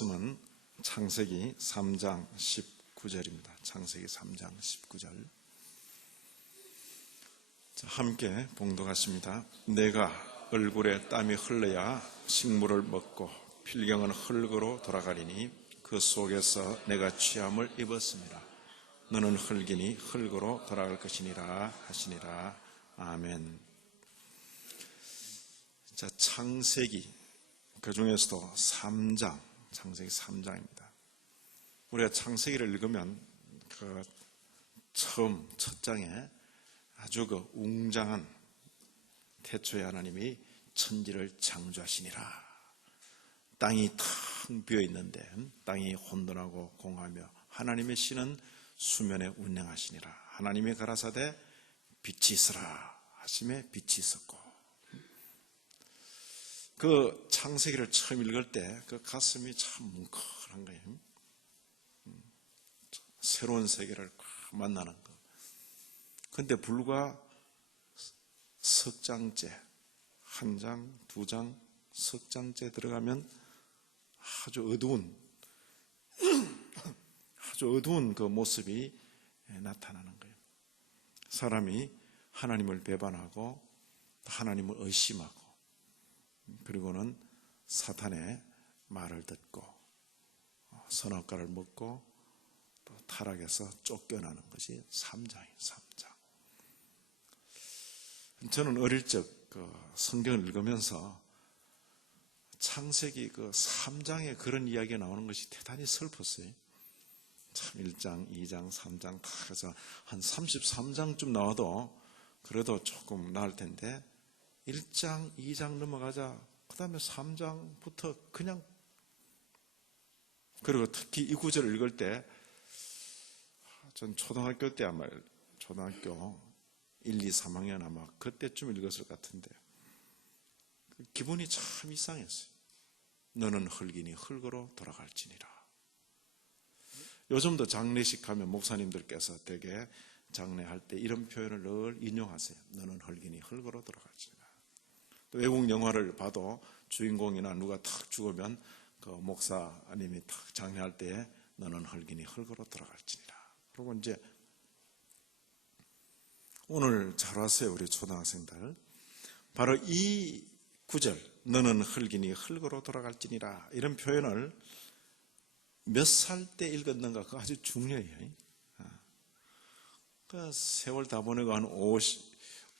말씀은 창세기 3장 19절입니다. 창세기 3장 19절. 함께 봉독하십니다. 내가 얼굴에 땀이 흘러야 식물을 먹고 필경은 흙으로 돌아가리니 그 속에서 내가 취함을 입었습니다. 너는 흙이니 흙으로 돌아갈 것이니라 하시니라. 아멘. 자, 창세기 그 중에서도 3장, 창세기 3장입니다. 우리가 창세기를 읽으면 그 처음 첫 장에 아주 그 웅장한 태초에 하나님이 천지를 창조하시니라. 땅이 텅 비어 있는데 땅이 혼돈하고 공하며 하나님의 신은 수면에 운행하시니라. 하나님이 가라사대 빛이 있으라 하심에 빛이 있었고. 그 창세기를 처음 읽을 때 그 가슴이 참 뭉클한 거예요. 새로운 세계를 만나는 거. 그런데 불과 석 장째, 한 장, 두 장, 석 장째 들어가면 아주 어두운 그 모습이 나타나는 거예요. 사람이 하나님을 배반하고 하나님을 의심하고 그리고는 사탄의 말을 듣고 선악과를 먹고 또 타락해서 쫓겨나는 것이 3장이에요. 3장. 저는 어릴 적 그 성경을 읽으면서 창세기 그 3장에 그런 이야기가 나오는 것이 대단히 슬펐어요. 참 1장, 2장, 3장 다 해서 한 33장쯤 나와도 그래도 조금 나을 텐데 1장, 2장 넘어가자 그 다음에 3장부터 그냥 그리고 특히 이 구절을 읽을 때 전 초등학교 때 아마 초등학교 1, 2, 3학년 아마 그때쯤 읽었을 것 같은데 기분이 참 이상했어요. 너는 흙이니 흙으로 돌아갈지니라. 요즘도 장례식 하면 목사님들께서 되게 장례할 때 이런 표현을 늘 인용하세요. 너는 흙이니 흙으로 돌아갈지니라. 또 외국 영화를 봐도 주인공이나 누가 탁 죽으면 그 목사님이 탁 장례할 때 너는 흙이니 흙으로 돌아갈지니라. 그리고 이제 오늘 잘 왔어요, 우리 초등학생들. 바로 이 구절, 너는 흙이니 흙으로 돌아갈지니라. 이런 표현을 몇 살 때 읽었는가, 그거 아주 중요해요. 그 세월 다 보내고 한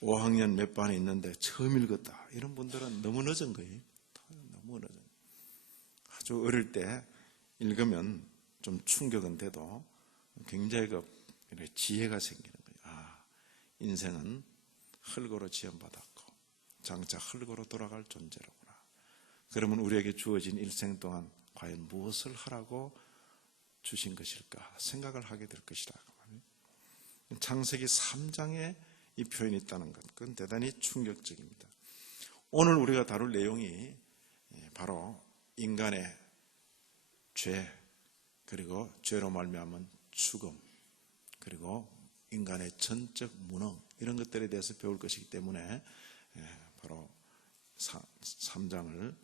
5학년 몇 반에 있는데 처음 읽었다. 이런 분들은 너무 늦은 거예요. 너무 늦은. 아주 어릴 때 읽으면 좀 충격은 돼도 굉장히 지혜가 생기는 거예요. 인생은 흙으로 지원받았고 장차 흙으로 돌아갈 존재로구나. 그러면 우리에게 주어진 일생 동안 과연 무엇을 하라고 주신 것일까 생각을 하게 될 것이라. 창세기 3장에 이 표현이 있다는 것, 그건 대단히 충격적입니다. 오늘 우리가 다룰 내용이 바로 인간의 죄, 그리고 죄로 말미암은 죽음, 그리고 인간의 전적 무능, 이런 것들에 대해서 배울 것이기 때문에 바로 3장을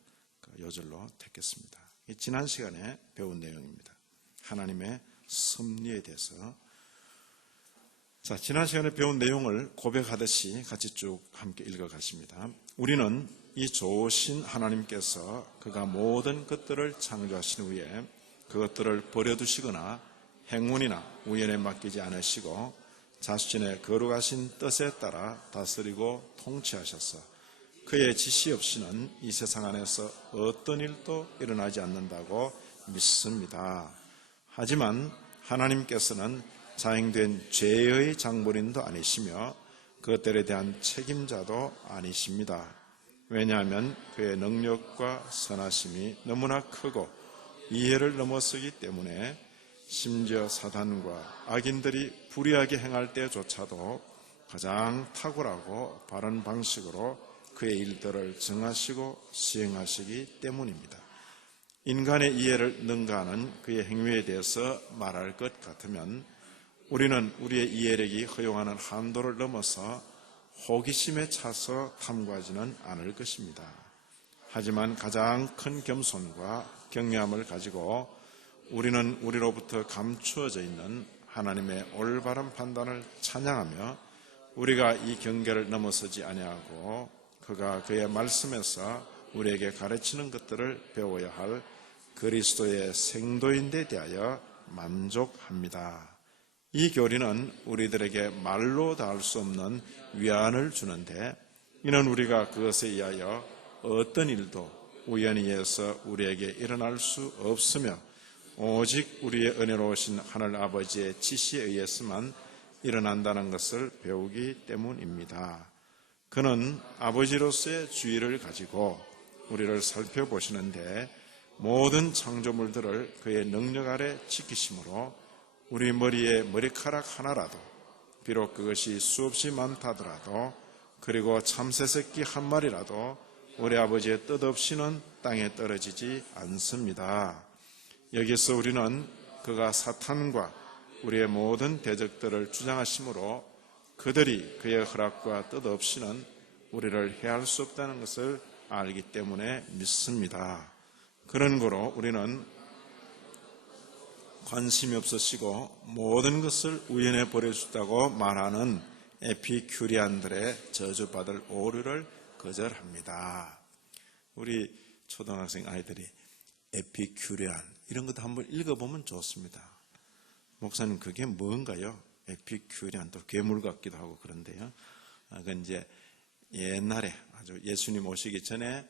요절로 택했습니다. 지난 시간에 배운 내용입니다. 하나님의 섭리에 대해서. 자, 지난 시간에 배운 내용을 고백하듯이 같이 쭉 함께 읽어가십니다. 우리는 이 좋으신 하나님께서 그가 모든 것들을 창조하신 후에 그것들을 버려두시거나 행운이나 우연에 맡기지 않으시고 자신의 거룩하신 뜻에 따라 다스리고 통치하셔서 그의 지시 없이는 이 세상 안에서 어떤 일도 일어나지 않는다고 믿습니다. 하지만 하나님께서는 자행된 죄의 장본인도 아니시며 그것들에 대한 책임자도 아니십니다. 왜냐하면 그의 능력과 선하심이 너무나 크고 이해를 넘어서기 때문에 심지어 사단과 악인들이 불의하게 행할 때조차도 가장 탁월하고 바른 방식으로 그의 일들을 정하시고 시행하시기 때문입니다. 인간의 이해를 능가하는 그의 행위에 대해서 말할 것 같으면 우리는 우리의 이해력이 허용하는 한도를 넘어서 호기심에 차서 탐구하지는 않을 것입니다. 하지만 가장 큰 겸손과 경외함을 가지고 우리는 우리로부터 감추어져 있는 하나님의 올바른 판단을 찬양하며 우리가 이 경계를 넘어서지 아니하고 그가 그의 말씀에서 우리에게 가르치는 것들을 배워야 할 그리스도의 생도인에 대하여 만족합니다. 이 교리는 우리들에게 말로 다할 수 없는 위안을 주는데 이는 우리가 그것에 의하여 어떤 일도 우연히 해서 우리에게 일어날 수 없으며 오직 우리의 은혜로우신 하늘 아버지의 지시에 의해서만 일어난다는 것을 배우기 때문입니다. 그는 아버지로서의 주의를 가지고 우리를 살펴보시는데 모든 창조물들을 그의 능력 아래 지키심으로 우리 머리에 머리카락 하나라도 비록 그것이 수없이 많다더라도 그리고 참새새끼 한 마리라도 우리 아버지의 뜻 없이는 땅에 떨어지지 않습니다. 여기서 우리는 그가 사탄과 우리의 모든 대적들을 주장하심으로 그들이 그의 허락과 뜻 없이는 우리를 해할 수 없다는 것을 알기 때문에 믿습니다. 그런 거로 우리는 관심이 없으시고 모든 것을 우연에 버려주다고 말하는 에피큐리안들의 저주받을 오류를 거절합니다. 우리 초등학생 아이들이 에피큐리안 이런 것도 한번 읽어보면 좋습니다. 목사님 그게 뭔가요? 에피큐리안 또 괴물 같기도 하고 그런데요. 그건 이제 옛날에 아주 예수님 오시기 전에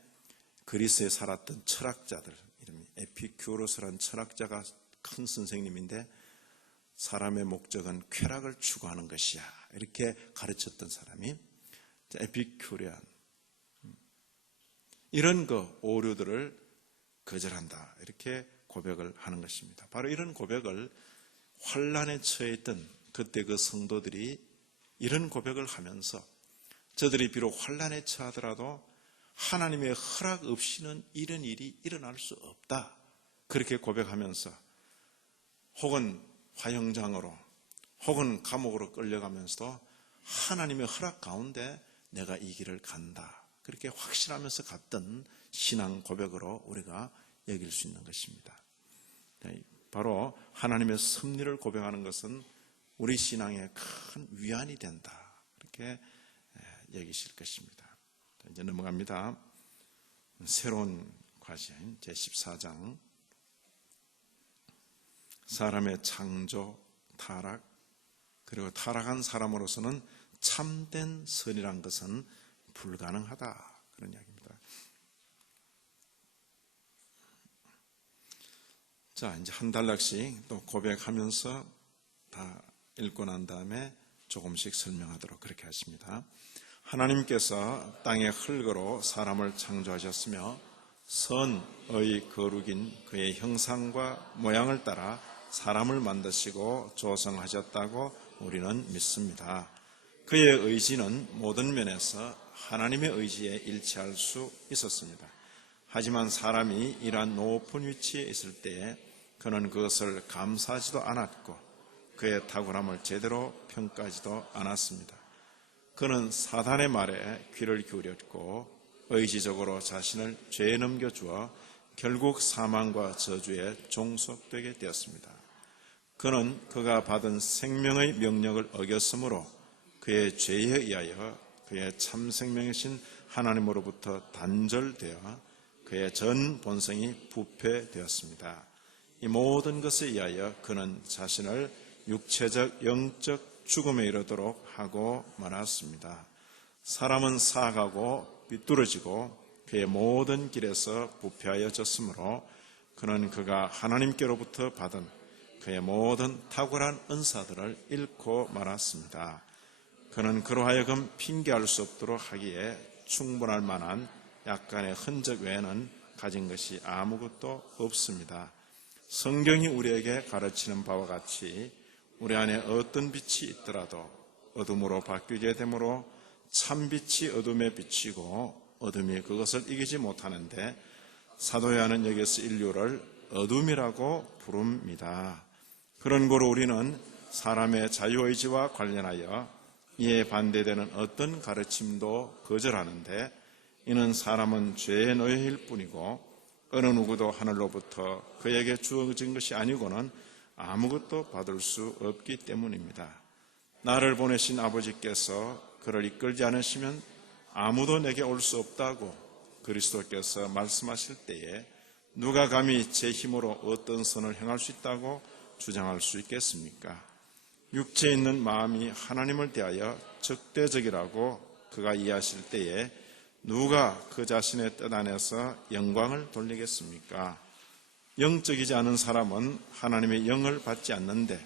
그리스에 살았던 철학자들 이름이 에피큐로스라는 철학자가 큰 선생님인데 사람의 목적은 쾌락을 추구하는 것이야 이렇게 가르쳤던 사람이 에피큐리안 이런 오류들을 거절한다 이렇게 고백을 하는 것입니다. 바로 이런 고백을 환란에 처해 있던 그때 그 성도들이 이런 고백을 하면서 저들이 비록 환란에 처하더라도 하나님의 허락 없이는 이런 일이 일어날 수 없다 그렇게 고백하면서 혹은 화형장으로 혹은 감옥으로 끌려가면서도 하나님의 허락 가운데 내가 이 길을 간다 그렇게 확신하면서 갔던 신앙 고백으로 우리가 여길 수 있는 것입니다. 바로 하나님의 섭리를 고백하는 것은 우리 신앙에 큰 위안이 된다 그렇게 여기실 것입니다. 이제 넘어갑니다. 새로운 과시인 제14장 사람의 창조, 타락 그리고 타락한 사람으로서는 참된 선이란 것은 불가능하다 그런 이야기입니다. 자 이제 한 단락씩 또 고백하면서 다 읽고 난 다음에 조금씩 설명하도록 그렇게 하십니다. 하나님께서 땅의 흙으로 사람을 창조하셨으며 선의 거룩인 그의 형상과 모양을 따라 사람을 만드시고 조성하셨다고 우리는 믿습니다. 그의 의지는 모든 면에서 하나님의 의지에 일치할 수 있었습니다. 하지만 사람이 이러한 높은 위치에 있을 때에 그는 그것을 감사하지도 않았고 그의 탁월함을 제대로 평가하지도 않았습니다. 그는 사단의 말에 귀를 기울였고 의지적으로 자신을 죄에 넘겨주어 결국 사망과 저주에 종속되게 되었습니다. 그는 그가 받은 생명의 명령을 어겼으므로 그의 죄에 의하여 그의 참 생명이신 하나님으로부터 단절되어 그의 전 본성이 부패되었습니다. 이 모든 것에 의하여 그는 자신을 육체적, 영적 죽음에 이르도록 하고 말았습니다. 사람은 사악하고 비뚤어지고 그의 모든 길에서 부패하여졌으므로 그는 그가 하나님께로부터 받은 그의 모든 탁월한 은사들을 잃고 말았습니다. 그는 그로 하여금 핑계할 수 없도록 하기에 충분할 만한 약간의 흔적 외에는 가진 것이 아무것도 없습니다. 성경이 우리에게 가르치는 바와 같이 우리 안에 어떤 빛이 있더라도 어둠으로 바뀌게 되므로 참빛이 어둠에 비치고 어둠이 그것을 이기지 못하는데 사도 요한은 여기서 인류를 어둠이라고 부릅니다. 그런 거로 우리는 사람의 자유의지와 관련하여 이에 반대되는 어떤 가르침도 거절하는데 이는 사람은 죄의 노예일 뿐이고 어느 누구도 하늘로부터 그에게 주어진 것이 아니고는 아무것도 받을 수 없기 때문입니다. 나를 보내신 아버지께서 그를 이끌지 않으시면 아무도 내게 올 수 없다고 그리스도께서 말씀하실 때에 누가 감히 제 힘으로 어떤 선을 행할 수 있다고 주장할 수 있겠습니까? 육체에 있는 마음이 하나님을 대하여 적대적이라고 그가 이해하실 때에 누가 그 자신의 뜻 안에서 영광을 돌리겠습니까? 영적이지 않은 사람은 하나님의 영을 받지 않는데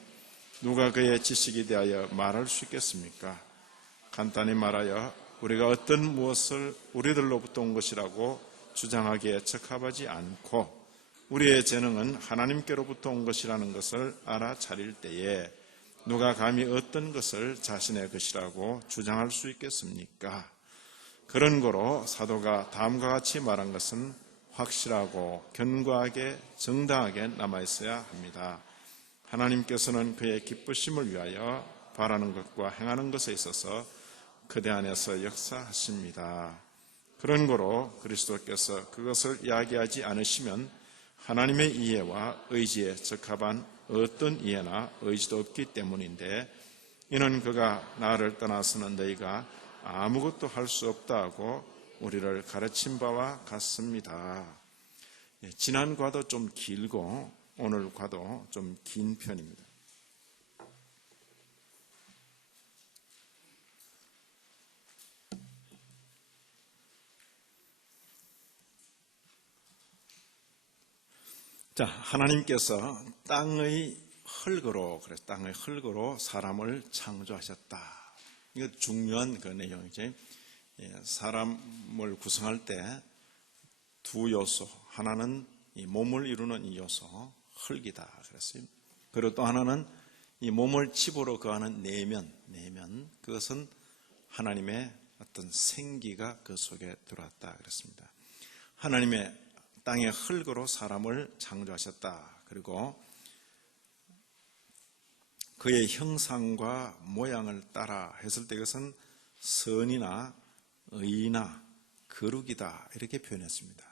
누가 그의 지식에 대하여 말할 수 있겠습니까? 간단히 말하여 우리가 어떤 무엇을 우리들로부터 온 것이라고 주장하기에 적합하지 않고 우리의 재능은 하나님께로부터 온 것이라는 것을 알아차릴 때에 누가 감히 어떤 것을 자신의 것이라고 주장할 수 있겠습니까? 그런 거로 사도가 다음과 같이 말한 것은 확실하고 견고하게 정당하게 남아있어야 합니다. 하나님께서는 그의 기쁘심을 위하여 바라는 것과 행하는 것에 있어서 그대 안에서 역사하십니다. 그런 거로 그리스도께서 그것을 이야기하지 않으시면 하나님의 이해와 의지에 적합한 어떤 이해나 의지도 없기 때문인데 이는 그가 나를 떠나서는 너희가 아무것도 할 수 없다고 우리를 가르친 바와 같습니다. 지난 과도 좀 길고 오늘 과도 좀 긴 편입니다. 자, 하나님께서 땅의 흙으로 사람을 창조하셨다. 이거 중요한 그 내용이죠. 사람을 구성할 때 두 요소, 하나는 이 몸을 이루는 이 요소, 흙이다 그랬어요. 그리고 또 하나는 이 몸을 집으로 거하는 내면, 그것은 하나님의 어떤 생기가 그 속에 들어왔다 그랬습니다. 하나님의 땅의 흙으로 사람을 창조하셨다. 그리고 그의 형상과 모양을 따라 했을 때 그것은 선이나 의나 거룩이다 이렇게 표현했습니다.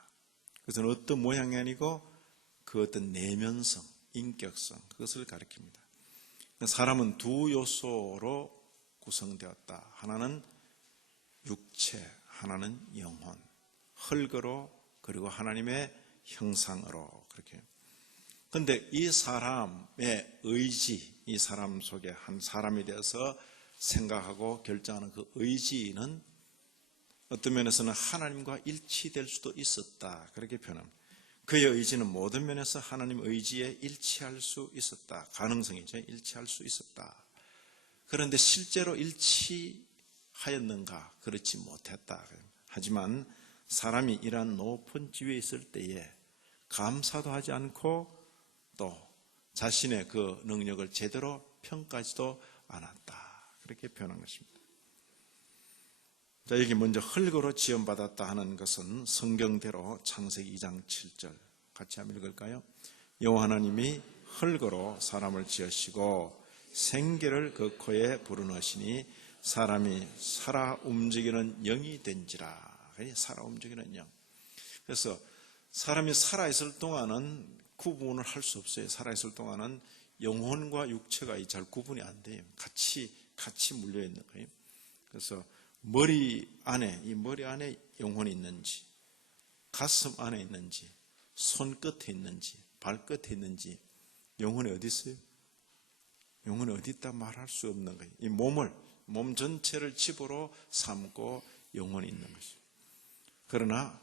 그것은 어떤 모양이 아니고 그 어떤 내면성, 인격성 그것을 가리킵니다. 사람은 두 요소로 구성되었다. 하나는 육체, 하나는 영혼, 흙으로 그리고 하나님의 형상으로 그렇게. 그런데 이 사람의 의지, 이 사람 속에 한 사람에 대해서 생각하고 결정하는 그 의지는 어떤 면에서는 하나님과 일치될 수도 있었다. 그렇게 표현합니다. 그의 의지는 모든 면에서 하나님 의지에 일치할 수 있었다. 가능성이죠. 일치할 수 있었다. 그런데 실제로 일치하였는가? 그렇지 못했다. 하지만 사람이 이러한 높은 지위에 있을 때에 감사도 하지 않고 또 자신의 그 능력을 제대로 평가하지도 않았다. 그렇게 표현한 것입니다. 자, 여기 먼저 흙으로 지음받았다 하는 것은 성경대로 창세기 2장 7절 같이 한번 읽을까요? 여호와 하나님이 흙으로 사람을 지으시고 생기를 그 코에 불어넣으시니 사람이 살아 움직이는 영이 된지라. 살아 움직이는 영. 그래서 사람이 살아있을 동안은 구분을 할 수 없어요. 살아있을 동안은 영혼과 육체가 잘 구분이 안 돼요. 같이 물려 있는 거예요. 그래서 머리 안에 영혼이 있는지, 가슴 안에 있는지, 손끝에 있는지, 발끝에 있는지, 영혼이 어디 있어요? 영혼이 어디 있다 말할 수 없는 거예요. 이 몸 전체를 집으로 삼고 영혼이 있는 것이죠. 그러나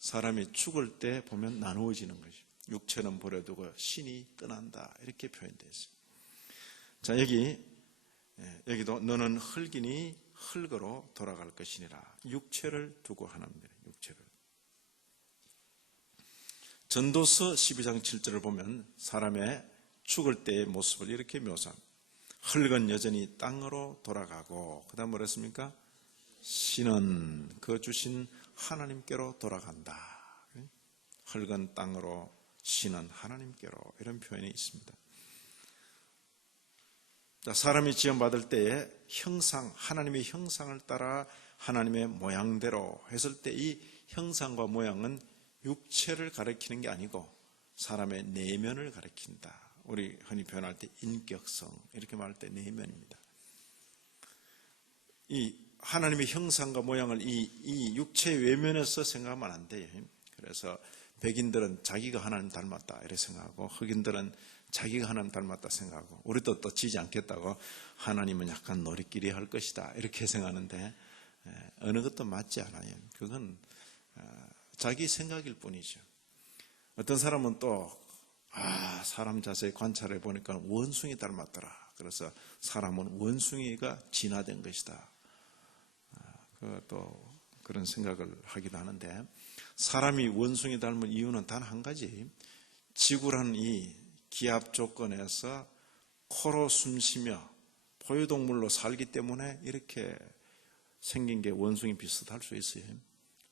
사람이 죽을 때 보면 나누어지는 것이죠. 육체는 버려두고 신이 떠난다. 이렇게 표현되어 있어요. 자, 여기도 너는 흙이니 흙으로 돌아갈 것이니라. 육체를 두고 하나입니다. 육체를. 전도서 12장 7절을 보면 사람의 죽을 때의 모습을 이렇게 묘사합니다. 흙은 여전히 땅으로 돌아가고 그 다음 뭐라 했습니까? 신은 그 주신 하나님께로 돌아간다. 흙은 땅으로 신은 하나님께로 이런 표현이 있습니다. 자, 사람이 지음받을 때에 하나님의 형상을 따라 하나님의 모양대로 했을 때 이 형상과 모양은 육체를 가리키는 게 아니고 사람의 내면을 가리킨다. 우리 흔히 표현할 때 인격성 이렇게 말할 때 내면입니다. 이 하나님의 형상과 모양을 이 육체의 외면에서 생각하면 안 돼요. 그래서 백인들은 자기가 하나님 닮았다 이렇게 생각하고 흑인들은 자기가 하나님 닮았다 생각하고 우리도 또 지지 않겠다고 하나님은 약간 놀이끼리 할 것이다 이렇게 생각하는데 어느 것도 맞지 않아요. 그건 자기 생각일 뿐이죠. 어떤 사람은 또 사람 자세히 관찰해 보니까 원숭이 닮았더라. 그래서 사람은 원숭이가 진화된 것이다. 또 그런 생각을 하기도 하는데 사람이 원숭이 닮은 이유는 단 한 가지. 지구라는 이 기압 조건에서 코로 숨쉬며 포유동물로 살기 때문에 이렇게 생긴 게 원숭이 비슷할 수 있어요.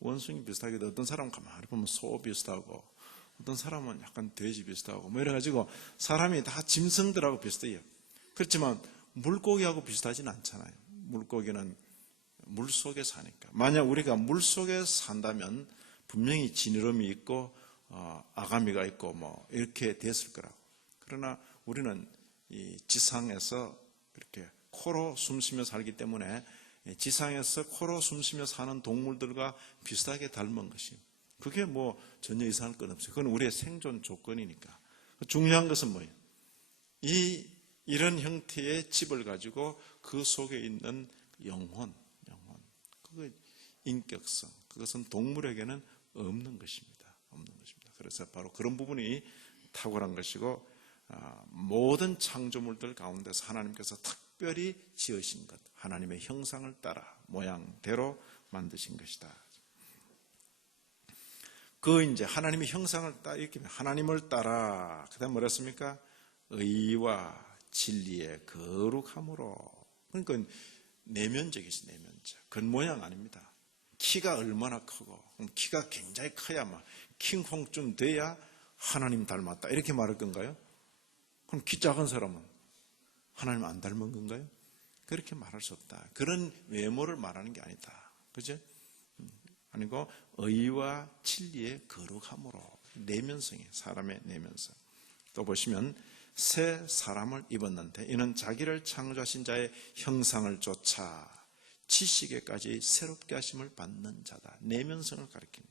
원숭이 비슷하기도 어떤 사람은 가만히 보면 소 비슷하고 어떤 사람은 약간 돼지 비슷하고 뭐 이래가지고 사람이 다 짐승들하고 비슷해요. 그렇지만 물고기하고 비슷하지는 않잖아요. 물고기는 물속에 사니까. 만약 우리가 물속에 산다면 분명히 지느러미 있고 아가미가 있고 뭐 이렇게 됐을 거라고. 그러나 우리는 이 지상에서 이렇게 코로 숨쉬며 살기 때문에 지상에서 코로 숨쉬며 사는 동물들과 비슷하게 닮은 것이. 그게 뭐 전혀 이상할 건 없어요. 그건 우리의 생존 조건이니까. 중요한 것은 뭐예요? 이런 형태의 집을 가지고 그 속에 있는 영혼, 그거 인격성, 그것은 동물에게는 없는 것입니다. 그래서 바로 그런 부분이 탁월한 것이고 모든 창조물들 가운데서 하나님께서 특별히 지으신 것, 하나님의 형상을 따라 모양대로 만드신 것이다. 그 이제 하나님의 형상을 따라 이렇게 하나님을 따라 그다음 뭐랬습니까? 의와 진리의 거룩함으로. 그러니까 내면적이지 내면적. 겉모양 아닙니다. 키가 얼마나 크고 키가 굉장히 커야 막 킹콩쯤 돼야 하나님 닮았다 이렇게 말할 건가요? 그럼 키 작은 사람은 하나님 안 닮은 건가요? 그렇게 말할 수 없다. 그런 외모를 말하는 게 아니다. 그죠? 아니고 의와 진리의 거룩함으로 내면성이 사람의 내면성. 또 보시면 새 사람을 입었는데 이는 자기를 창조하신 자의 형상을 쫓아 지식에까지 새롭게 하심을 받는 자다. 내면성을 가리킵니다.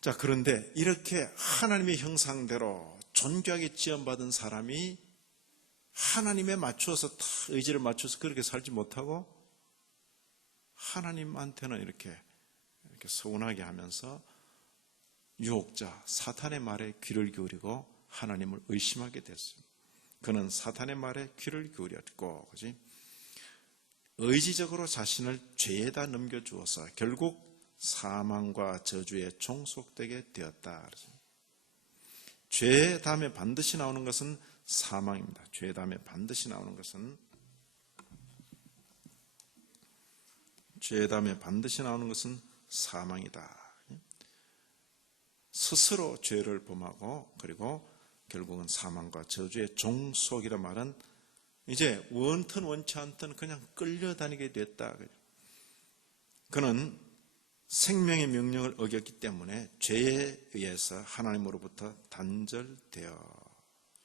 자, 그런데 이렇게 하나님의 형상대로 존귀하게 지원받은 사람이 하나님에 맞추어서 다 의지를 맞춰서 그렇게 살지 못하고 하나님한테는 이렇게 서운하게 하면서 유혹자 사탄의 말에 귀를 기울이고 하나님을 의심하게 됐습니다. 그는 사탄의 말에 귀를 기울였고, 그지? 의지적으로 자신을 죄에다 넘겨주어서 결국 사망과 저주에 종속되게 되었다. 죄 다음에 반드시 나오는 것은 사망입니다. 죄 다음에 반드시 나오는 것은 사망이다. 스스로 죄를 범하고 그리고 결국은 사망과 저주의 종속이라 말은 이제 원튼 원치 않든 그냥 끌려다니게 됐다. 그는 생명의 명령을 어겼기 때문에 죄에 의해서 하나님으로부터 단절되어,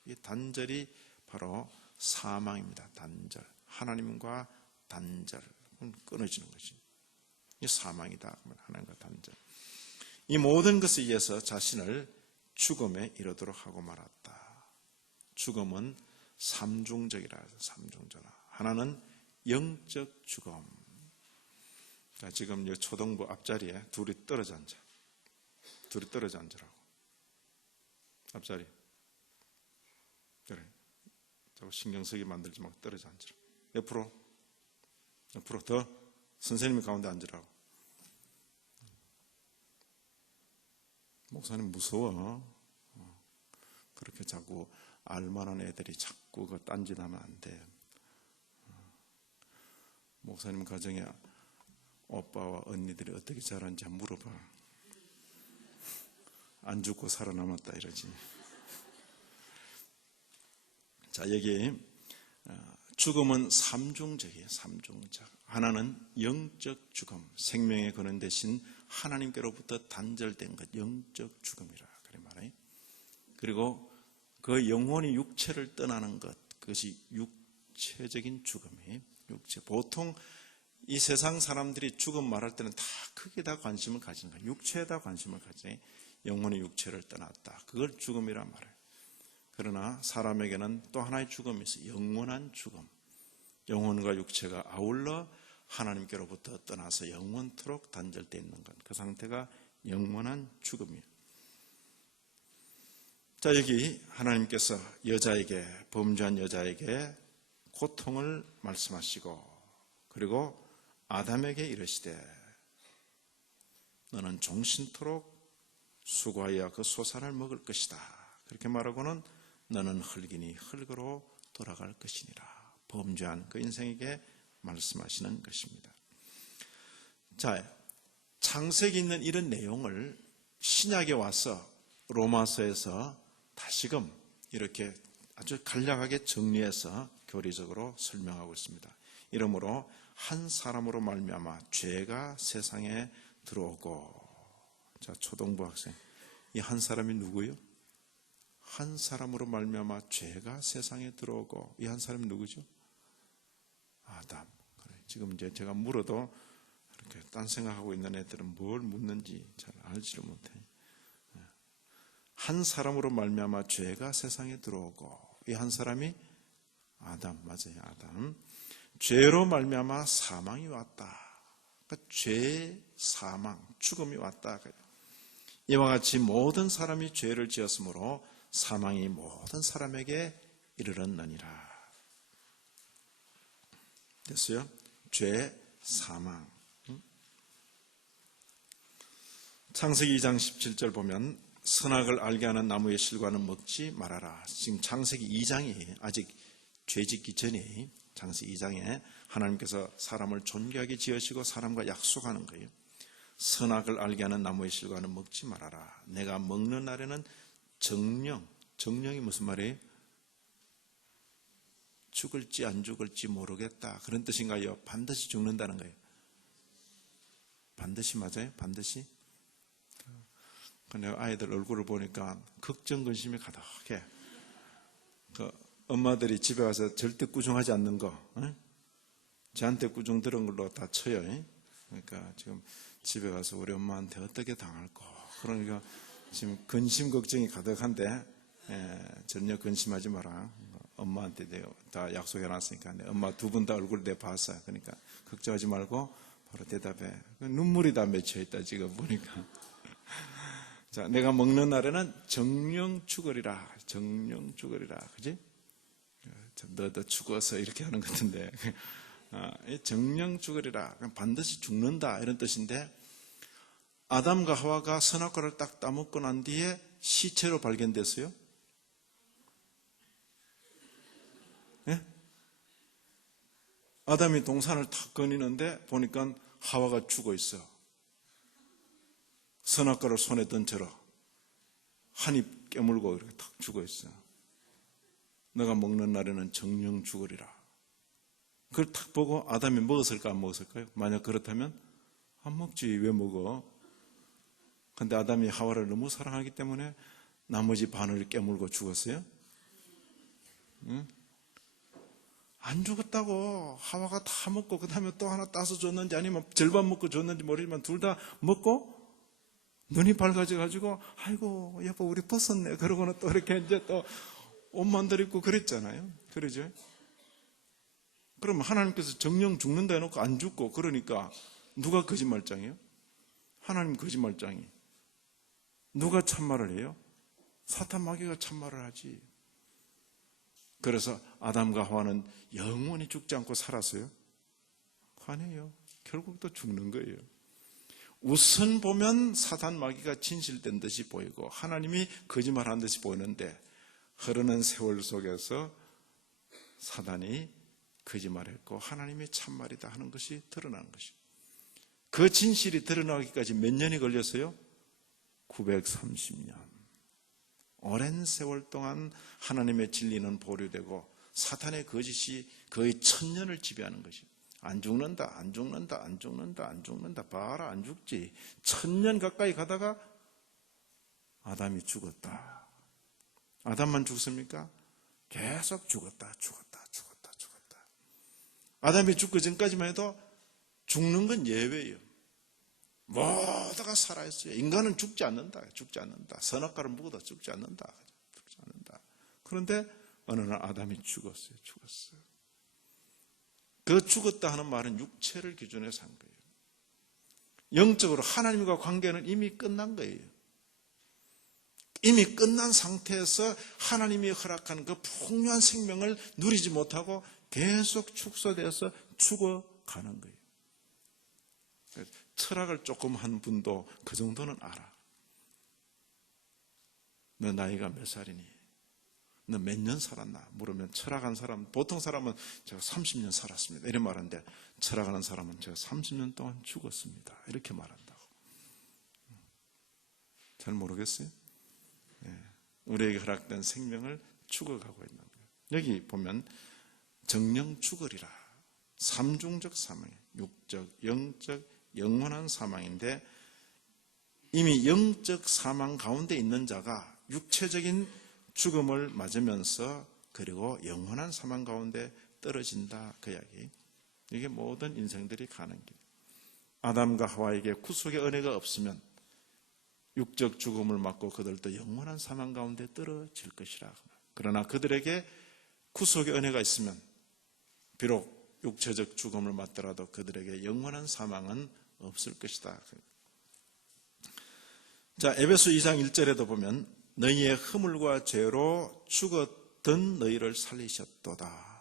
이 단절이 바로 사망입니다. 단절. 하나님과 단절. 끊어지는 것이. 이 사망이다. 하나님과 단절. 이 모든 것에 의해서 자신을 죽음에 이르도록 하고 말았다. 죽음은 삼중적이라 해서 삼중전화. 하나는 영적 죽음. 자, 지금 초등부 앞자리에 둘이 떨어져 앉아. 둘이 떨어져 앉으라고. 앞자리. 그래. 자꾸 신경 쓰게 만들지 말고 떨어져 앉으라. 옆으로 더 선생님이 가운데 앉으라고. 목사님 무서워. 그렇게 자꾸 알만한 애들이 자꾸 그 딴짓하면 안 돼. 목사님 가정에 오빠와 언니들이 어떻게 자랐는지 한번 물어봐. 안 죽고 살아남았다 이러지. 자, 여기 죽음은 삼중적이에요. 삼중적. 하나는 영적 죽음, 생명의 근원 대신 하나님께로부터 단절된 것, 영적 죽음이라 그래 말해요. 그리고 그 영혼이 육체를 떠나는 것, 그것이 육체적인 죽음이 육체. 보통 이 세상 사람들이 죽음 말할 때는 다 크게 다 관심을 가지는 거예요. 육체에다 관심을 가지. 영혼이 육체를 떠났다. 그걸 죽음이란 말이에요. 그러나 사람에게는 또 하나의 죽음이 있어요. 영원한 죽음. 영혼과 육체가 아울러 하나님께로부터 떠나서 영원토록 단절되어 있는 것. 그 상태가 영원한 죽음이에요. 자, 여기 하나님께서 여자에게, 범죄한 여자에게 고통을 말씀하시고, 그리고 아담에게 이르시되 너는 종신토록 수고하여 그 소산을 먹을 것이다. 그렇게 말하고는 너는 흙이니 흙으로 돌아갈 것이니라. 범죄한 그 인생에게 말씀하시는 것입니다. 자, 창세기에 있는 이런 내용을 신약에 와서 로마서에서 다시금 이렇게 아주 간략하게 정리해서 교리적으로 설명하고 있습니다. 이러므로 한 사람으로 말미암아 죄가 세상에 들어오고, 자, 초등부 학생, 이 한 사람이 누구요? 한 사람으로 말미암아 죄가 세상에 들어오고, 이 한 사람이 누구죠? 아담. 그래. 지금 이제 제가 물어도 이렇게 딴 생각하고 있는 애들은 뭘 묻는지 잘 알지를 못해. 한 사람으로 말미암아 죄가 세상에 들어오고, 이 한 사람이 아담. 맞아요, 아담. 죄로 말미암아 사망이 왔다. 그러니까 죄, 사망, 죽음이 왔다. 이와 같이 모든 사람이 죄를 지었으므로 사망이 모든 사람에게 이르렀느니라. 됐어요? 죄, 사망. 창세기 2장 17절 보면 선악을 알게 하는 나무의 실과는 먹지 말아라. 지금 창세기 2장이 아직 죄 짓기 전에 창세기 2장에 하나님께서 사람을 존귀하게 지으시고 사람과 약속하는 거예요. 선악을 알게 하는 나무의 실과는 먹지 말아라. 내가 먹는 날에는 정령이 무슨 말이에요? 죽을지 안 죽을지 모르겠다. 그런 뜻인가요? 반드시 죽는다는 거예요. 반드시 맞아요? 반드시? 내가 아이들 얼굴을 보니까 걱정, 근심이 가득해. 엄마들이 집에 가서 절대 꾸중하지 않는 거, 저한테 꾸중 들은 걸로 다 쳐요. 그러니까 지금 집에 가서 우리 엄마한테 어떻게 당할까. 그러니까 지금 근심, 걱정이 가득한데, 전혀 근심하지 마라. 엄마한테 내가 다 약속해놨으니까. 엄마 두 분 다 얼굴 내 봤어요. 그러니까 걱정하지 말고 바로 대답해. 눈물이 다 맺혀있다, 지금 보니까. 자, 내가 먹는 날에는 정령 죽으리라. 정령 죽으리라. 그지? 너도 죽어서 이렇게 하는 것 같은데. 정령 죽으리라. 반드시 죽는다. 이런 뜻인데, 아담과 하와가 선악과를 딱 따먹고 난 뒤에 시체로 발견됐어요. 예? 아담이 동산을 탁 거니는데 보니까 하와가 죽어 있어. 선악과를 손에 든 채로 한 입 깨물고 이렇게 탁 죽어 있어. 너가 먹는 날에는 정령 죽으리라. 그걸 탁 보고 아담이 먹었을까 안 먹었을까요? 만약 그렇다면 안 먹지. 왜 먹어? 근데 아담이 하와를 너무 사랑하기 때문에 나머지 반을 깨물고 죽었어요? 응? 안 죽었다고. 하와가 다 먹고 그 다음에 또 하나 따서 줬는지 아니면 절반 먹고 줬는지 모르지만 둘 다 먹고 눈이 밝아져가지고 아이고 여보 우리 벗었네. 그러고는 또 이렇게 이제 또 옷 만들어 입고 그랬잖아요. 그러죠? 그럼 하나님께서 정령 죽는다 해놓고 안 죽고 그러니까 누가 거짓말장이에요? 하나님 거짓말장이. 누가 참말을 해요? 사탄 마귀가 참말을 하지. 그래서 아담과 하와는 영원히 죽지 않고 살았어요? 아니에요. 결국 또 죽는 거예요. 우선 보면 사탄 마귀가 진실된 듯이 보이고 하나님이 거짓말한 듯이 보이는데 흐르는 세월 속에서 사단이 거짓말했고 하나님이 참말이다 하는 것이 드러나는 것이죠. 그 진실이 드러나기까지 몇 년이 걸렸어요? 930년. 오랜 세월 동안 하나님의 진리는 보류되고 사탄의 거짓이 거의 1000년을 지배하는 것이에요. 안 죽는다, 안 죽는다, 안 죽는다, 안 죽는다. 봐라, 안 죽지. 1000년 가까이 가다가 아담이 죽었다. 아담만 죽습니까? 계속 죽었다. 아담이 죽기 전까지만 해도 죽는 건 예외예요. 모두가 살아있어요. 인간은 죽지 않는다. 선악과를 먹어도 죽지 않는다. 그런데 어느 날 아담이 죽었어요. 그 죽었다 하는 말은 육체를 기준해서 한 거예요. 영적으로 하나님과 관계는 이미 끝난 거예요. 이미 끝난 상태에서 하나님이 허락한 그 풍요한 생명을 누리지 못하고 계속 축소돼서 죽어가는 거예요. 철학을 조금 한 분도 그 정도는 알아. 너 나이가 몇 살이니? 너 몇 년 살았나? 물으면 철학한 사람, 보통 사람은 제가 30년 살았습니다. 이렇게 말하는데 철학하는 사람은 제가 30년 동안 죽었습니다. 이렇게 말한다고. 잘 모르겠어요? 우리에게 허락된 생명을 죽어가고 있는 거예요. 여기 보면 정령 죽으리라. 삼중적 사망, 육적, 영적, 영원한 사망인데 이미 영적 사망 가운데 있는 자가 육체적인 죽음을 맞으면서 그리고 영원한 사망 가운데 떨어진다. 그 이야기. 이게 모든 인생들이 가는 길. 아담과 하와에게 구속의 은혜가 없으면 육적 죽음을 맞고 그들도 영원한 사망 가운데 떨어질 것이라. 그러나 그들에게 구속의 은혜가 있으면 비록 육체적 죽음을 맞더라도 그들에게 영원한 사망은 없을 것이다. 자, 에베소 2장 1절에도 보면 너희의 허물과 죄로 죽었던 너희를 살리셨도다.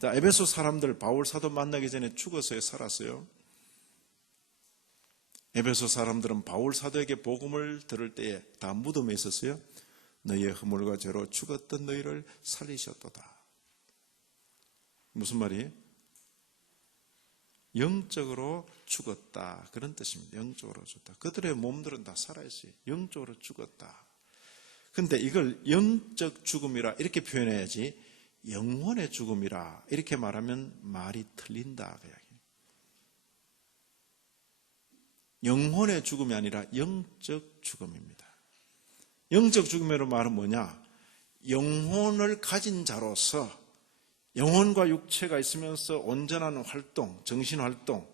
자, 에베소 사람들 바울 사도 만나기 전에 죽어서 살았어요. 에베소 사람들은 바울 사도에게 복음을 들을 때에 다 무덤에 있었어요. 너희의 허물과 죄로 죽었던 너희를 살리셨도다. 무슨 말이에요? 영적으로 죽었다. 그런 뜻입니다. 영적으로 죽었다. 그들의 몸들은 다 살아있어요. 영적으로 죽었다. 근데 이걸 영적 죽음이라 이렇게 표현해야지 영혼의 죽음이라 이렇게 말하면 말이 틀린다. 그 이야기. 영혼의 죽음이 아니라 영적 죽음입니다. 영적 죽음이라는 말은 뭐냐? 영혼을 가진 자로서 영혼과 육체가 있으면서 온전한 활동, 정신활동,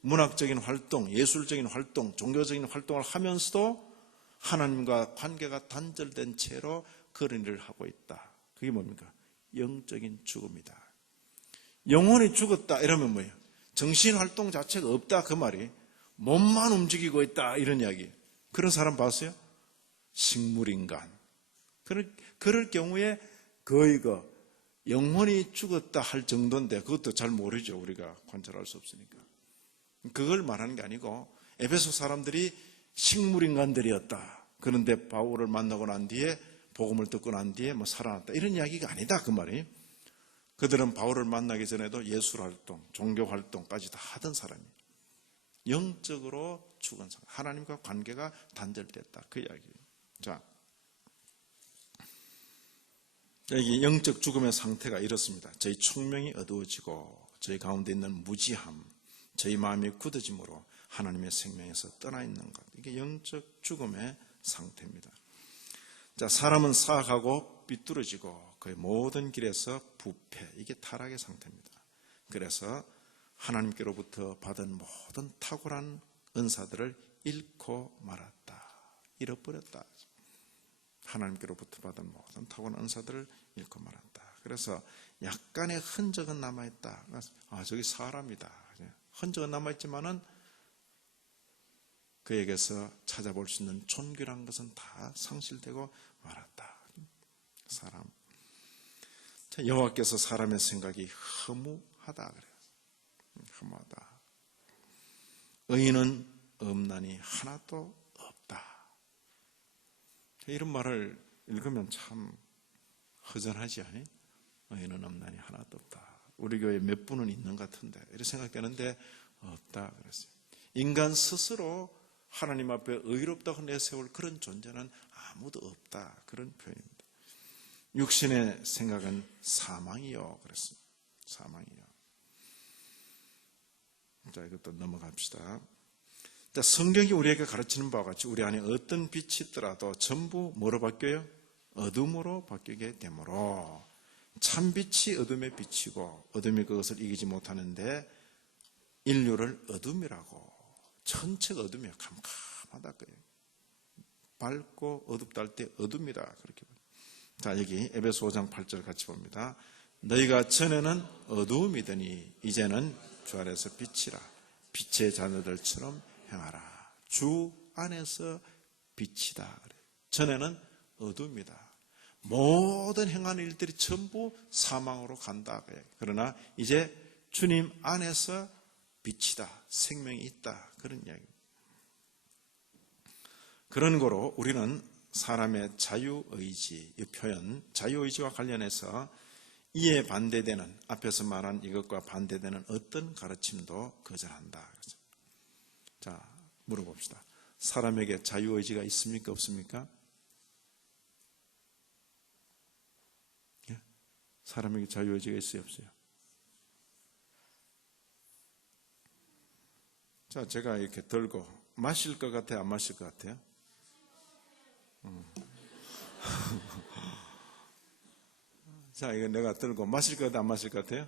문학적인 활동, 예술적인 활동, 종교적인 활동을 하면서도 하나님과 관계가 단절된 채로 그런 일을 하고 있다. 그게 뭡니까? 영적인 죽음이다. 영혼이 죽었다 이러면 뭐예요? 정신활동 자체가 없다 그 말이. 몸만 움직이고 있다 이런 이야기. 그런 사람 봤어요? 식물인간. 그럴 경우에 거의 영혼이 죽었다 할 정도인데 그것도 잘 모르죠. 우리가 관찰할 수 없으니까. 그걸 말하는 게 아니고 에베소 사람들이 식물인간들이었다. 그런데 바울을 만나고 난 뒤에 복음을 듣고 난 뒤에 살아났다. 이런 이야기가 아니다 그 말이. 그들은 바울을 만나기 전에도 예술활동, 종교활동까지 다 하던 사람이에요. 영적으로 죽은 사람. 하나님과 관계가 단절됐다. 그 이야기예요. 자, 여기 영적 죽음의 상태가 이렇습니다. 저희 총명이 어두워지고 저희 가운데 있는 무지함, 저희 마음이 굳어짐으로 하나님의 생명에서 떠나 있는 것. 이게 영적 죽음의 상태입니다. 자, 사람은 사악하고 삐뚤어지고 그의 모든 길에서 부패. 이게 타락의 상태입니다. 그래서 하나님께로부터 받은 모든 탁월한 은사들을 잃고 말았다. 잃어버렸다. 하나님께로부터 받은 모든 탁월한 은사들을 잃고 말았다. 그래서 약간의 흔적은 남아있다. 저기 사람이다. 흔적은 남아있지만은 그에게서 찾아볼 수 있는 존귀란 것은 다 상실되고 말았다. 사람. 여호와께서 사람의 생각이 허무하다 그래요. 허무하다. 의인은 없나니 하나도 없다. 이런 말을 읽으면 참 허전하지 않아요? 의인은 없나니 하나도 없다. 우리 교회에 몇 분은 있는 것 같은데 이렇게 생각하는데 없다 그랬어요. 인간 스스로 하나님 앞에 의롭다고 내세울 그런 존재는 아무도 없다. 그런 표현입니다. 육신의 생각은 사망이요 그랬습니다. 사망이요. 자, 이것도 넘어갑시다. 자, 성경이 우리에게 가르치는 바와 같이 우리 안에 어떤 빛이 있더라도 전부 뭐로 바뀌어요? 어둠으로 바뀌게 되므로 참빛이 어둠에 비치고 어둠이 그것을 이기지 못하는데 인류를 어둠이라고, 전체가 어둠이야. 캄캄하다 그래요. 밝고 어둡다 할 때 어둠이다 그렇게. 자, 여기 에베소 5장 8절 같이 봅니다. 너희가 전에는 어두움이더니 이제는 주 안에서 빛이라. 빛의 자녀들처럼 행하라. 주 안에서 빛이다. 전에는 어둠이다. 모든 행하는 일들이 전부 사망으로 간다. 그러나 이제 주님 안에서 빛이다. 생명이 있다. 그런 이야기입니다. 그런 거로 우리는 사람의 자유의지, 이 표현 자유의지와 관련해서 이에 반대되는, 앞에서 말한 이것과 반대되는 어떤 가르침도 거절한다. 자, 물어봅시다. 사람에게 자유의지가 있습니까? 없습니까? 예? 사람에게 자유의지가 있어요? 없어요? 자, 제가 이렇게 들고 마실 것 같아요? 안 마실 것 같아요? 자, 이거 내가 들고 마실 것 같아요? 안 마실 것 같아요?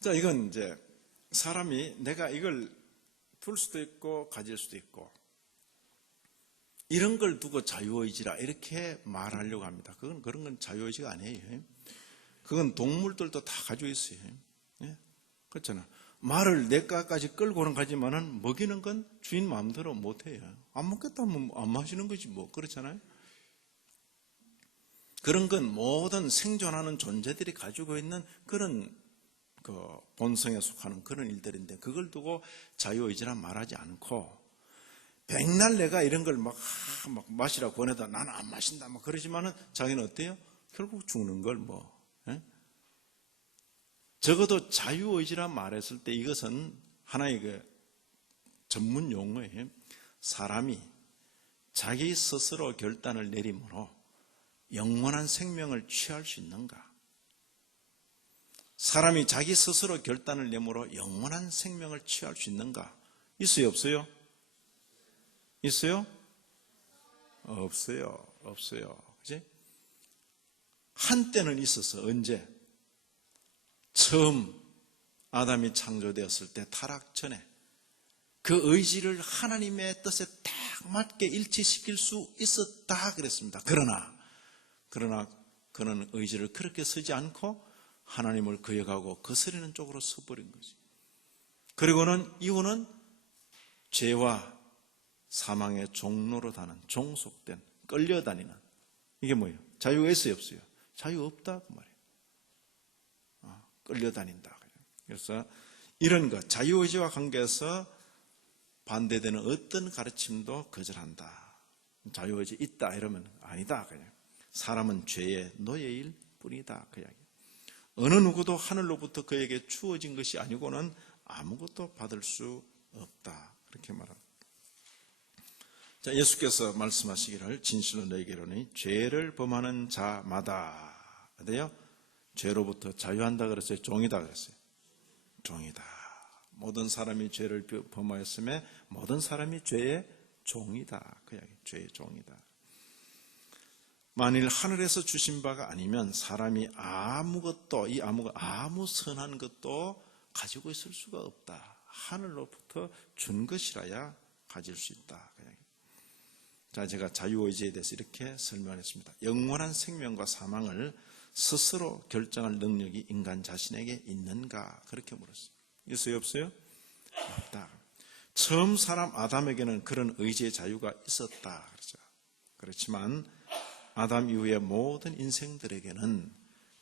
자, 이건 이제 사람이 내가 이걸 둘 수도 있고 가질 수도 있고 이런 걸 두고 자유의지라 이렇게 말하려고 합니다. 그런 건 자유의지가 아니에요. 그건 동물들도 다 가지고 있어요. 예? 그렇잖아. 말을 내가까지 끌고는 가지만은 먹이는 건 주인 마음대로 못해요. 안 먹겠다 하면 안 마시는 거지 뭐. 그렇잖아요. 그런 건 모든 생존하는 존재들이 가지고 있는 그런 그 본성에 속하는 그런 일들인데 그걸 두고 자유의지란 말하지 않고 백날 내가 이런 걸 막 마시라고 권해도 나는 안 마신다 막 그러지만은 자기는 어때요? 결국 죽는 걸 뭐. 예? 적어도 자유의지란 말했을 때 이것은 하나의 그 전문 용어예요. 사람이 자기 스스로 결단을 내림으로 영원한 생명을 취할 수 있는가? 사람이 자기 스스로 결단을 내므로 영원한 생명을 취할 수 있는가? 있어요? 없어요? 있어요? 없어요. 없어요. 그치? 한때는 있었어. 언제? 처음 아담이 창조되었을 때 타락 전에 그 의지를 하나님의 뜻에 딱 맞게 일치시킬 수 있었다 그랬습니다. 그러나 그는 의지를 그렇게 쓰지 않고 하나님을 거역하고 거스르는 쪽으로 서버린 거지. 그리고는 이후는 죄와 사망의 종로로 다는 종속된 끌려다니는 이게 뭐예요? 자유가 있어요? 없어요? 자유 없다 그 말이에요. 끌려다닌다. 그래서 이런 것 자유의지와 관계해서 반대되는 어떤 가르침도 거절한다. 자유의지 있다 이러면 아니다. 그냥 사람은 죄의 노예일 뿐이다. 그 이야기. 어느 누구도 하늘로부터 그에게 주어진 것이 아니고는 아무것도 받을 수 없다. 그렇게 말합니다. 자, 예수께서 말씀하시기를 진실로 너희에게 이르노니 죄를 범하는 자마다 어때요? 죄로부터 자유한다 그랬어요? 종이다 그랬어요? 종이다. 모든 사람이 죄를 범하였음에 모든 사람이 죄의 종이다. 그 이야기, 죄의 종이다. 만일 하늘에서 주신 바가 아니면 사람이 아무 선한 것도 가지고 있을 수가 없다. 하늘로부터 준 것이라야 가질 수 있다. 그 이야기. 자, 제가 자유의지에 대해서 이렇게 설명했습니다. 영원한 생명과 사망을 스스로 결정할 능력이 인간 자신에게 있는가? 그렇게 물었어요. 있어요? 없어요? 없다. 처음 사람 아담에게는 그런 의지의 자유가 있었다. 그렇죠. 그렇지만 아담 이후의 모든 인생들에게는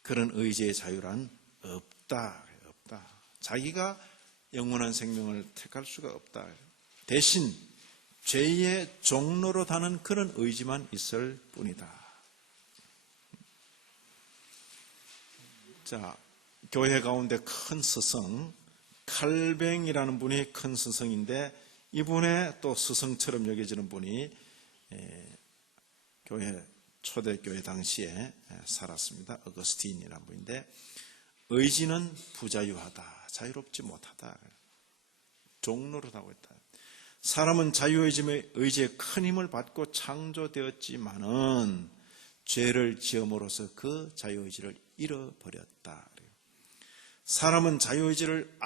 그런 의지의 자유란 없다. 없다. 자기가 영원한 생명을 택할 수가 없다. 대신 죄의 종로로 다는 그런 의지만 있을 뿐이다. 자, 교회 가운데 큰 스승 칼뱅이라는 분이 큰 스승인데 이분의 또 스승처럼 여겨지는 분이 교회 초대교회 당시에 살았습니다. 어거스틴이라는 분인데, 의지는 부자유하다, 자유롭지 못하다, 종노릇하고 있다. 사람은 자유의지에 큰 힘을 받고 창조되었지만은 죄를 지음으로써 그 자유의지를 잃어버렸다. 사람은 자유의지를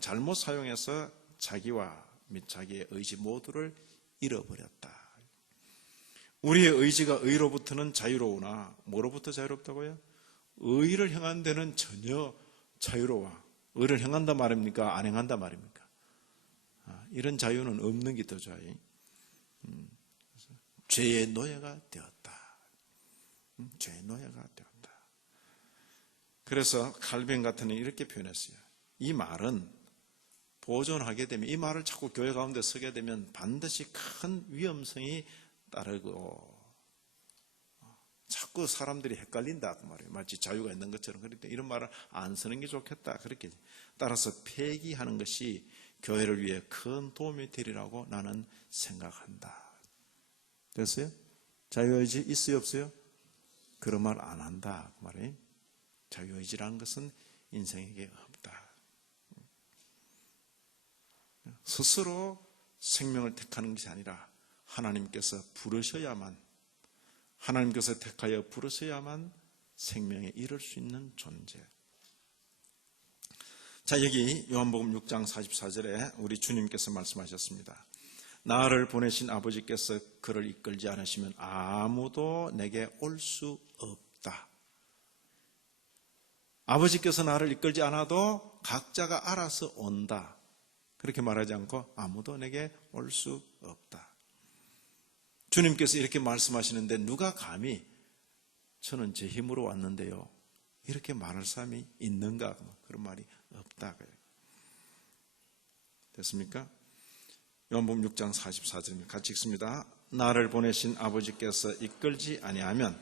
잘못 사용해서 자기와 및 자기의 의지 모두를 잃어버렸다. 우리의 의지가 의로부터는 자유로우나 뭐로부터 자유롭다고요? 의를 행한 데는 전혀 자유로워. 의를 행한다 말입니까? 안 행한다 말입니까? 이런 자유는 없는 게 더 좋아요. 죄의 노예가 되었다. 죄의 노예가 되었다. 그래서 칼빈 같은 이는 이렇게 표현했어요. 이 말은 보존하게 되면, 이 말을 자꾸 교회 가운데 쓰게 되면 반드시 큰 위험성이 따르고 자꾸 사람들이 헷갈린다 그 말이에요. 마치 자유가 있는 것처럼. 그럴 때 이런 말을 안 쓰는 게 좋겠다. 그렇게 따라서 폐기하는 것이 교회를 위해 큰 도움이 되리라고 나는 생각한다. 됐어요? 자유의지 있어요, 없어요? 그런 말 안 한다 그 말이에요. 자유의지라는 것은 인생에게 없다. 스스로 생명을 택하는 것이 아니라 하나님께서 부르셔야만, 하나님께서 택하여 부르셔야만 생명에 이를 수 있는 존재. 자, 여기 요한복음 6장 44절에 우리 주님께서 말씀하셨습니다. 나를 보내신 아버지께서 그를 이끌지 않으시면 아무도 내게 올 수 없다. 아버지께서 나를 이끌지 않아도 각자가 알아서 온다. 그렇게 말하지 않고 아무도 내게 올 수 없다. 주님께서 이렇게 말씀하시는데 누가 감히 저는 제 힘으로 왔는데요, 이렇게 말할 사람이 있는가? 그런 말이 없다. 됐습니까? 요한복음 6장 44절입니다. 같이 읽습니다. 나를 보내신 아버지께서 이끌지 아니하면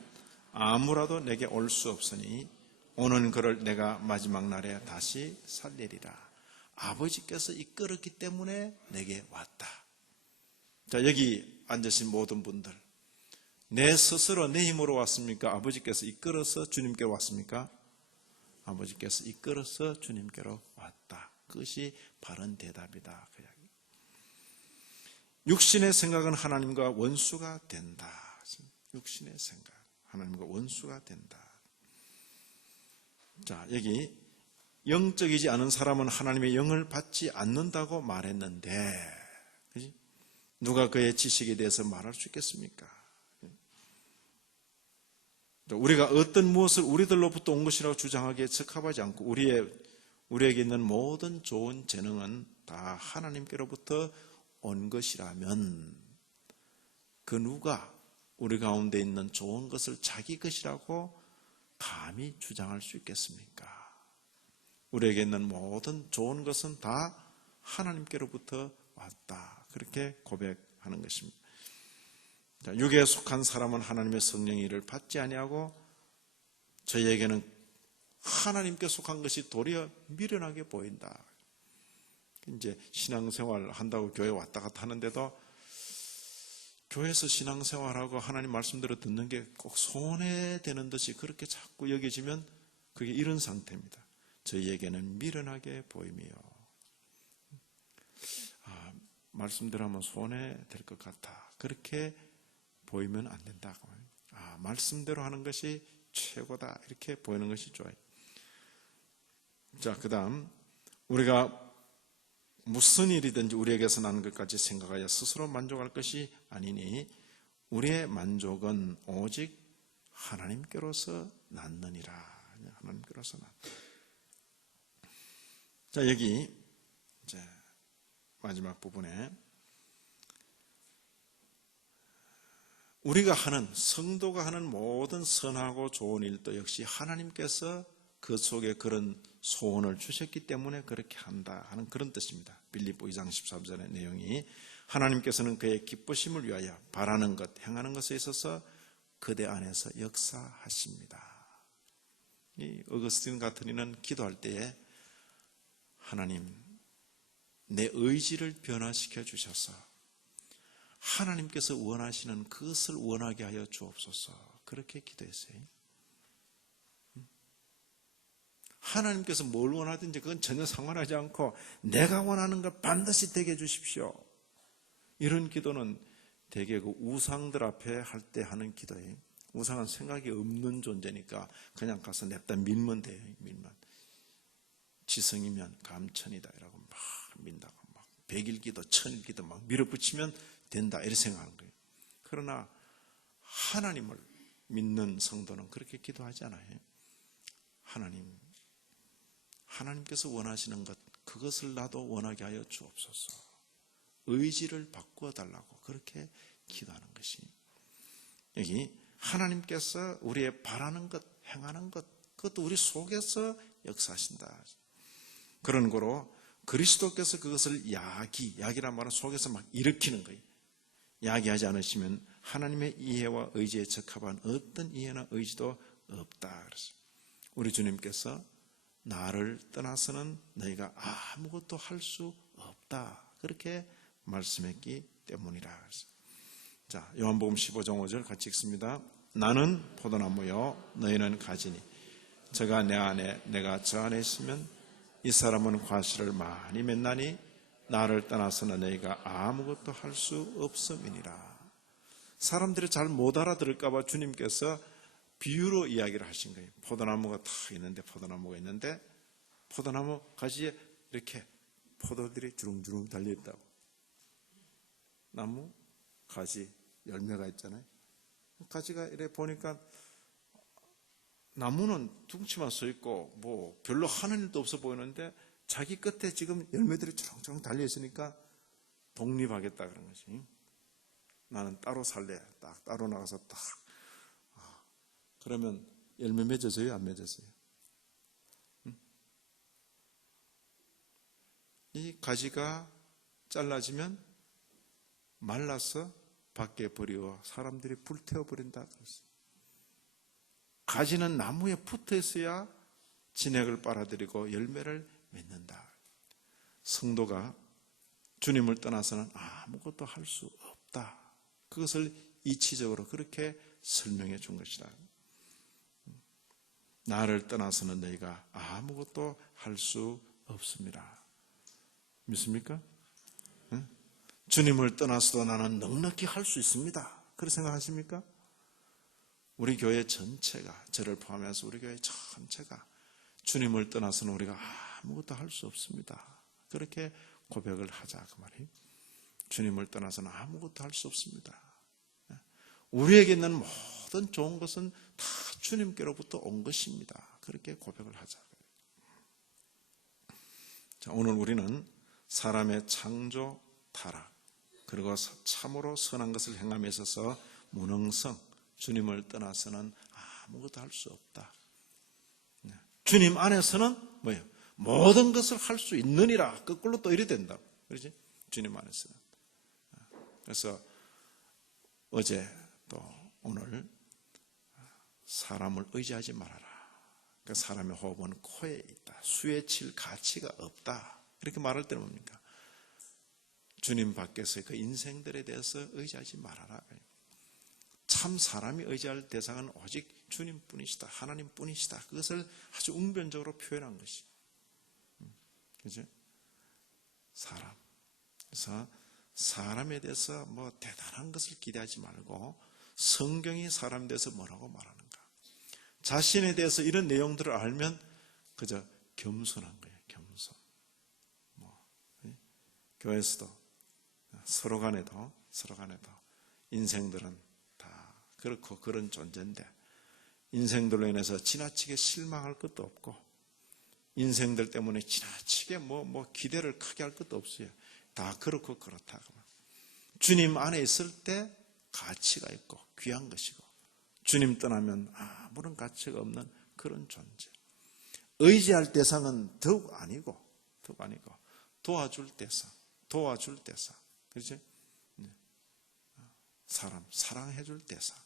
아무라도 내게 올 수 없으니 오는 그를 내가 마지막 날에 다시 살리리라. 아버지께서 이끌었기 때문에 내게 왔다. 자, 여기 앉으신 모든 분들, 내 스스로 내 힘으로 왔습니까? 아버지께서 이끌어서 주님께로 왔습니까? 아버지께서 이끌어서 주님께로 왔다. 그것이 바른 대답이다. 그 이야기. 육신의 생각은 하나님과 원수가 된다. 육신의 생각, 하나님과 원수가 된다. 자, 여기 영적이지 않은 사람은 하나님의 영을 받지 않는다고 말했는데, 그치? 누가 그의 지식에 대해서 말할 수 있겠습니까? 우리가 어떤 무엇을 우리들로부터 온 것이라고 주장하기에 적합하지 않고, 우리에게 있는 모든 좋은 재능은 다 하나님께로부터 온 것이라면 그 누가 우리 가운데 있는 좋은 것을 자기 것이라고 감히 주장할 수 있겠습니까? 우리에게 있는 모든 좋은 것은 다 하나님께로부터 왔다. 그렇게 고백하는 것입니다. 자, 육에 속한 사람은 하나님의 성령의 일을 받지 아니하고 저희에게는 하나님께 속한 것이 도리어 미련하게 보인다. 이제 신앙생활 한다고 교회 왔다 갔다 하는데도 교회에서 신앙생활하고 하나님 말씀대로 듣는 게 꼭 손해되는 듯이 그렇게 자꾸 여겨지면 그게 이런 상태입니다. 저희에게는 미련하게 보이며, 말씀대로 하면 손해될 것 같아. 그렇게 보이면 안 된다. 말씀대로 하는 것이 최고다. 이렇게 보이는 것이 좋아요. 자, 그 다음, 우리가 무슨 일이든지 우리에게서 나는 것까지 생각하여 스스로 만족할 것이 아니니 우리의 만족은 오직 하나님께로서 났느니라. 하나님께로서 났다. 자, 여기 이제 마지막 부분에 우리가 하는, 성도가 하는 모든 선하고 좋은 일도 역시 하나님께서 그 속에 그런 소원을 주셨기 때문에 그렇게 한다 하는 그런 뜻입니다. 빌립보 2장 13절의 내용이 하나님께서는 그의 기쁘심을 위하여 바라는 것, 행하는 것에 있어서 그대 안에서 역사하십니다. 이 어거스틴 같은 이는 기도할 때에 하나님, 내 의지를 변화시켜 주셔서 하나님께서 원하시는 그것을 원하게 하여 주옵소서. 그렇게 기도했어요. 하나님께서 뭘 원하든지 그건 전혀 상관하지 않고 내가 원하는 것 반드시 되게 해주십시오. 이런 기도는 대개 그 우상들 앞에 할 때 하는 기도예요. 우상은 생각이 없는 존재니까 그냥 가서 냅다 밀면 돼요. 밀면. 지성이면 감천이다 이라고 막 민다고 막 100일 기도, 1000일 기도 막 밀어붙이면 된다 이렇게 생각하는 거예요. 그러나 하나님을 믿는 성도는 그렇게 기도하지 않아요. 하나님께서 원하시는 것, 그것을 나도 원하게 하여 주옵소서. 의지를 바꾸어 달라고 그렇게 기도하는 것이. 여기 하나님께서 우리의 바라는 것, 행하는 것, 그것도 우리 속에서 역사하신다. 그런 거로 그리스도께서 그것을 야기란 말은 속에서 막 일으키는 거예요. 야기하지 않으시면 하나님의 이해와 의지에 적합한 어떤 이해나 의지도 없다. 그랬어요. 우리 주님께서 나를 떠나서는 너희가 아무것도 할 수 없다. 그렇게 말씀했기 때문이라. 자, 요한복음 15장 5절 같이 읽습니다. 나는 포도나무요 너희는 가지니 저가 내 안에 내가 저 안에 있으면 이 사람은 과실을 많이 맺나니 나를 떠나서는 너희가 아무것도 할 수 없음이니라. 사람들이 잘 못 알아들을까 봐 주님께서 비유로 이야기를 하신 거예요. 포도나무가 탁 있는데 포도나무 가지에 이렇게 포도들이 주렁주렁 달려있다고. 나무 가지 열매가 있잖아요. 가지가 이렇게 보니까 나무는 둥치만 서 있고 뭐 별로 하는 일도 없어 보이는데 자기 끝에 지금 열매들이 주렁주렁 달려있으니까 독립하겠다 그런 거지. 나는 따로 살래. 딱 따로 나가서 딱. 그러면 열매 맺어져요? 안 맺어져요? 이 가지가 잘라지면 말라서 밖에 버리워 사람들이 불태워버린다 그랬어요. 가지는 나무에 붙어 있어야 진액을 빨아들이고 열매를 맺는다. 성도가 주님을 떠나서는 아무것도 할 수 없다. 그것을 이치적으로 그렇게 설명해 준 것이다. 나를 떠나서는 너희가 아무것도 할 수 없습니다. 믿습니까? 응? 주님을 떠나서도 나는 넉넉히 할 수 있습니다. 그렇게 생각하십니까? 우리 교회 전체가, 저를 포함해서 우리 교회 전체가 주님을 떠나서는 우리가 아무것도 할 수 없습니다. 그렇게 고백을 하자 그 말이에요. 주님을 떠나서는 아무것도 할 수 없습니다. 우리에게 있는 모든 좋은 것은 다 주님께로부터 온 것입니다. 그렇게 고백을 하자. 자, 오늘 우리는 사람의 창조, 타락, 그리고 참으로 선한 것을 행함에 있어서 무능성, 주님을 떠나서는 아무것도 할 수 없다. 주님 안에서는 뭐예요? 모든 것을 할 수 있느니라. 거꾸로 또 이래 된다. 그렇지? 주님 안에서는. 그래서 어제 또 오늘 사람을 의지하지 말아라. 그 사람의 호흡은 코에 있다. 수에 칠 가치가 없다. 이렇게 말할 때는 뭡니까? 주님 밖에서의 그 인생들에 대해서 의지하지 말아라. 참 사람이 의지할 대상은 오직 주님뿐이시다. 하나님뿐이시다. 그것을 아주 웅변적으로 표현한 것이. 그죠? 사람. 그래서 사람에 대해서 뭐 대단한 것을 기대하지 말고 성경이 사람에 대해서 뭐라고 말하는가. 자신에 대해서 이런 내용들을 알면 그저 겸손한 거예요. 겸손. 교회에서도 서로 간에도 인생들은 다 그렇고 그런 존재인데 인생들로 인해서 지나치게 실망할 것도 없고 인생들 때문에 지나치게 뭐 기대를 크게 할 것도 없어요. 다 그렇고 그렇다. 주님 안에 있을 때 가치가 있고 귀한 것이고 주님 떠나면 아무런 가치가 없는 그런 존재. 의지할 대상은 더욱 아니고 도와줄 대상. 그렇지? 사람, 사랑해줄 대상.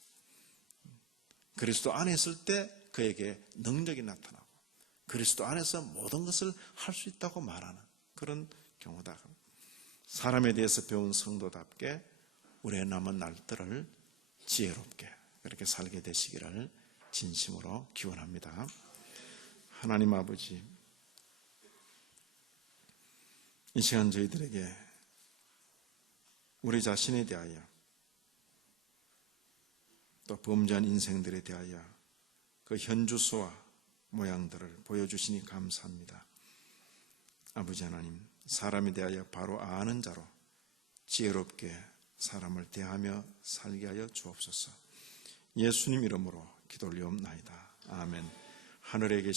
그리스도 안에 있을 때 그에게 능력이 나타나고 그리스도 안에서 모든 것을 할 수 있다고 말하는 그런 경우다. 사람에 대해서 배운 성도답게 우리의 남은 날들을 지혜롭게 그렇게 살게 되시기를 진심으로 기원합니다. 하나님 아버지, 이 시간 저희들에게 우리 자신에 대하여 또 범죄한 인생들에 대하여 그 현주소와 모양들을 보여주시니 감사합니다. 아버지 하나님, 사람에 대하여 바로 아는 자로 지혜롭게 사람을 대하며 살게 하여 주옵소서. 예수님 이름으로 기도 올리옵나이다. 아멘. 하늘에 계신